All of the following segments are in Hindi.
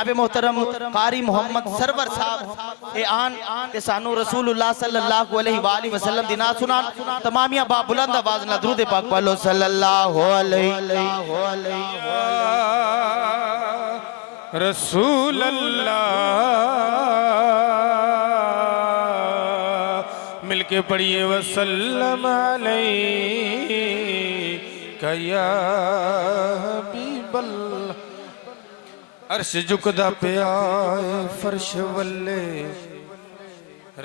जनाब मोहतरम कारी मोहम्मद सरवर साहब ए आन ते सानू रसूलुल्लाह सल्लल्लाहु अलैहि वसल्लम दी नात सुनान। तमामिया बा बुलंद आवाज ना दुरूद पाक पढ़ो सल्लल्लाहु अलैहि रसूल अल्लाह मिलके पढ़िए वसल्लम अलैका या हबीबल्लाह। अर्श झुकदा पिया फर्श वल्ले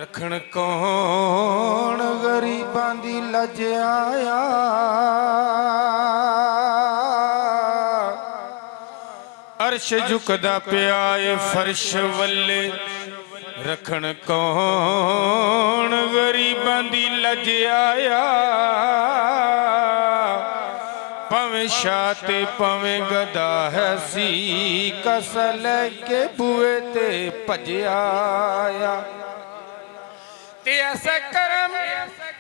रखण कौन गरीबां दी लज आया। अर्श झुकदा पिया फर्श वल्ले रखण कौन गरीबां दी लज आया। पवें शाह ते पवें गदा है सी कस लैके बुए ते भजया आया। ते ऐसा करम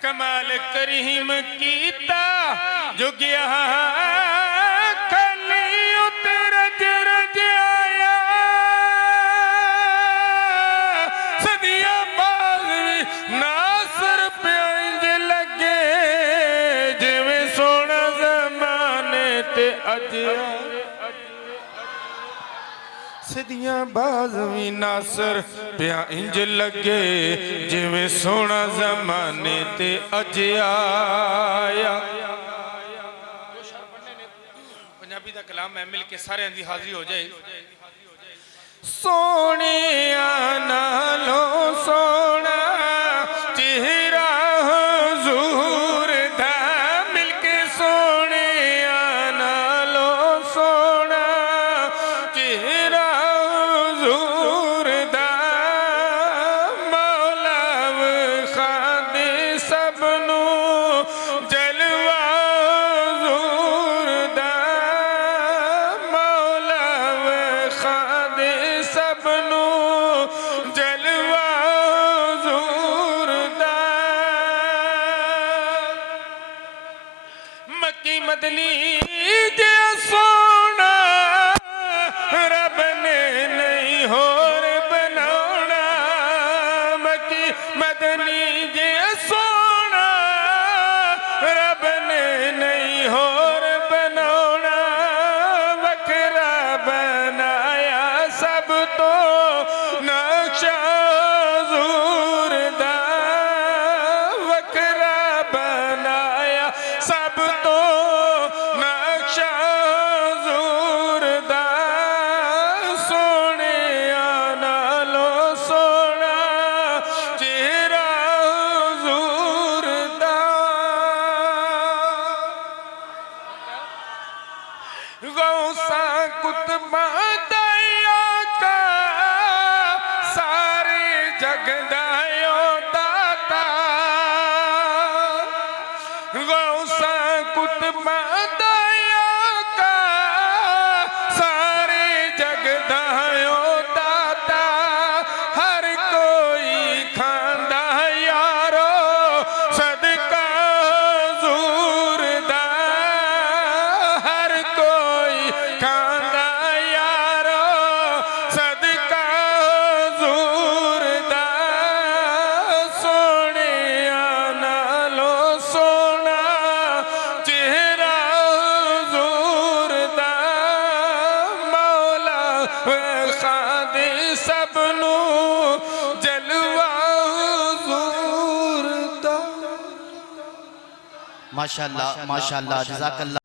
कमाल करीम कीता जो गया खली उते रज रज आया। सदियां बाद नासर प्यांज लगे जिवें सोना जमाने ते अज। सदियां बाद भी नासर प्या इंज लगे जिवें सोना जमाने ते अज आया। पंजाबी दा कलाम है मिलके सारे दी हाजिरी हो जाए। सोने नालो सोना चेहरा हुजूर दा मिलके सोने नालो सोना चेहरा हुजूर दा। मौला खादे सबनू जलवा हुजूर दा। मौला खादे सबनू जलवा हुजूर दा। मक्की मदनी जे सोना रब ने नहीं होर बनाना। मक्की मदनी जे सोना रब ने नहीं होर बनाना। वखरा बनाया सब तो नक्शा हुजूर दा। वखरा बनाया सब तो नक्शा हुजूर दा। सोने नालो सोना चेहरा हुजूर दा। गौसा कुतबा दया का सारे जग दायो दाता। गौसा कुतबा दया का सारे जग दायो दाता। हर कोई खांदा यारो सदका हुजूर दा। हर कोई खांदा यारो सदका हुजूर दा। सोने नालो सोना चेहरा हुजूर दा। मौला खादे सबनू जलवा हुजूर दा। माशाअल्लाह माशाअल्लाह जज़ाकल्लाह।